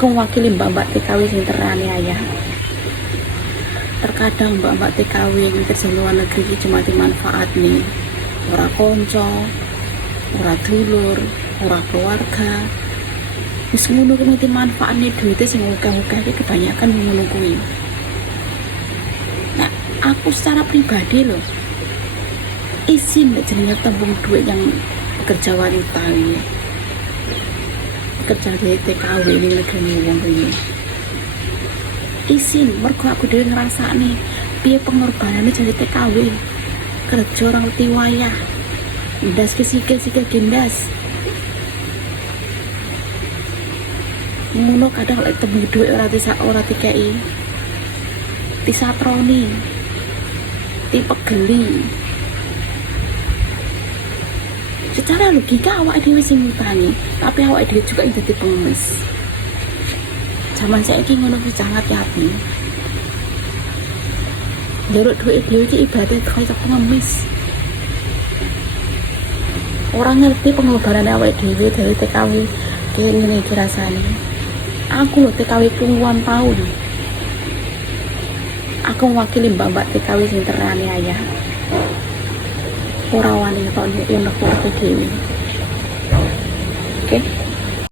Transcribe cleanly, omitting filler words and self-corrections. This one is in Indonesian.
Aku mewakili mbak-mbak TKW sing terane ayah. Terkadang mbak-mbak TKW yang kerja luar negeri iki cuma dimanfaat nih. Ora konco, ora dulur, ora keluarga. Wis ngono kuwi dimanfaatne duite sing akeh-akeh iki kebanyakan ngono kuwi. Nah, aku secara pribadi loh izin jenenge tembung duit yang pekerja wanita ini. Kerja di TKW ini negeri wong ini izin mergo aku dhewe ngrasakne piye pengorbanane jadi TKW kerja orang ngerti wayah ndas ke sikil gendas ngono kadang lek temu duit ora dikei disatroni dipegeli secara logika awak dhewe sing ngutangi tapi awak dhewe juga yang jadi pengemis. Zaman saiki ngono wis sangat hati. Njaluk duit dhewe iki ibaratnya kaya pengemis. Orang ngerti pengorbanan awake dhewe dari TKW kayak ngene iki rasane. Aku lho TKW puluhan tahun. Aku mewakili mbak-mbak TKW sing terane ayah. Ora wani ngetokno unek-unek dhewe. Oke?